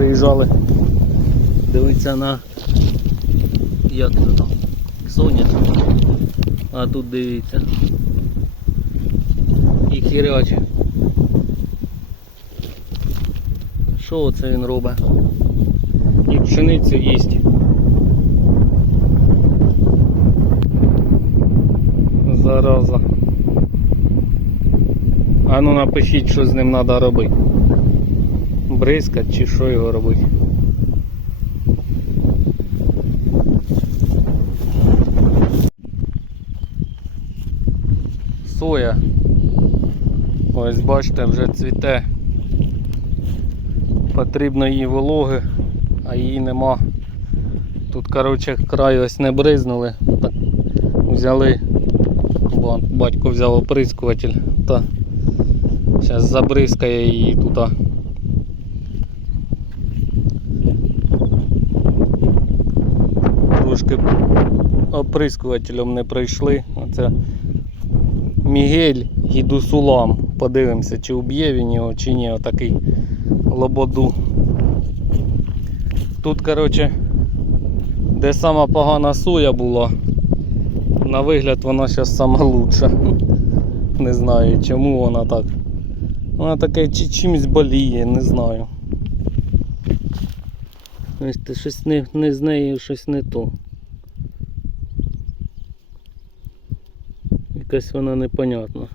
приїжджали. Дивиться на як це там? Соня. А тут дивіться. І хіряче. Що це він робить? І пшеницю їсть. Зараза. А ну напишіть, що з ним треба робити. Бризкать чи що його робити. Соя. Ось бачите, вже цвіте. Потрібно їй вологи, а її нема. Тут коротше край ось не бризнули. Так взяли. Батько взяв оприскуватель та зараз забризкає її тут. Оприскувателем не пройшли. Оце Мігель Гідусулам. Подивимося, чи вб'є він його, чи ні, отакий лободу. Тут, коротше, де сама погана соя була, на вигляд вона зараз лучша. Не знаю чому вона так. Вона таке чи чимось боліє, не знаю. Щось не, не з нею щось не то. Якась вона непонятна.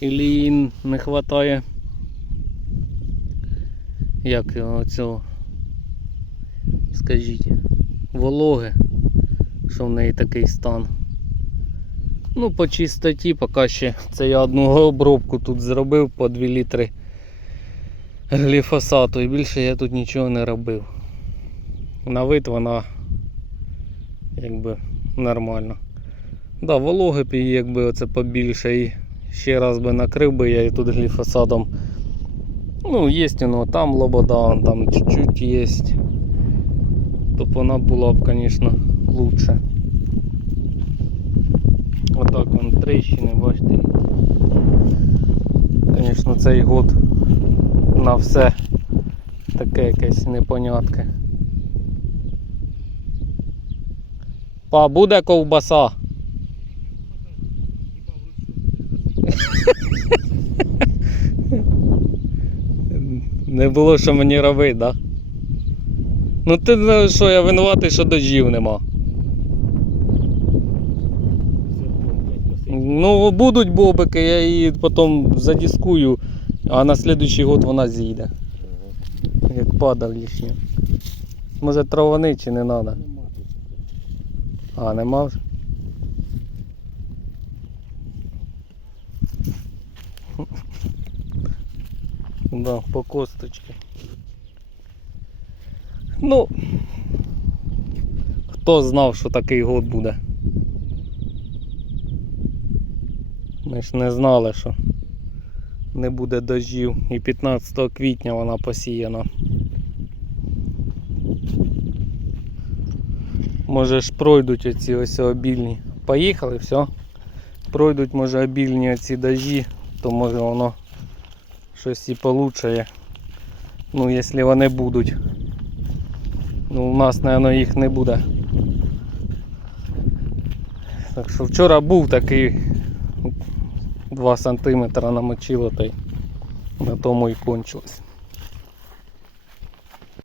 Ілі їй не вистачає як його цього скажіть вологи, що в неї такий стан. Ну, по чистоті поки ще це я одну обробку тут зробив по 2 літри гліфосату і більше я тут нічого не робив. На вид вона якби нормально. Да, вологи б її якби оце побільше і ще раз би накрив би я її тут гліфосатом. Ну, є воно там лобода, там чуть-чуть є. То б вона була б, звісно, лучше. Отак вон тріщини, бачите. Звісно, цей год на все таке якесь непонятке. Па, буде ковбаса. Не було що мені робити, да? Ну ти знаєш, що я винуватий, що дождів нема. Ну будуть бобики, я її потім задіскую, а на слідуючий год вона зійде. Як падав лишнє. Може травани чи не треба? А, нема вже? Да, по косточці. Ну, хто знав, що такий год буде. Ми ж не знали, що не буде дождів. І 15 квітня вона посіяна. Може ж пройдуть оці ось обільні. Поїхали, все. Пройдуть, може, обільні оці дожді, то може воно щось і получає. Ну, якщо вони будуть. Ну, у нас, мабуть, їх не буде. Так що вчора був такий 2 см намочило та й на тому і кончилось.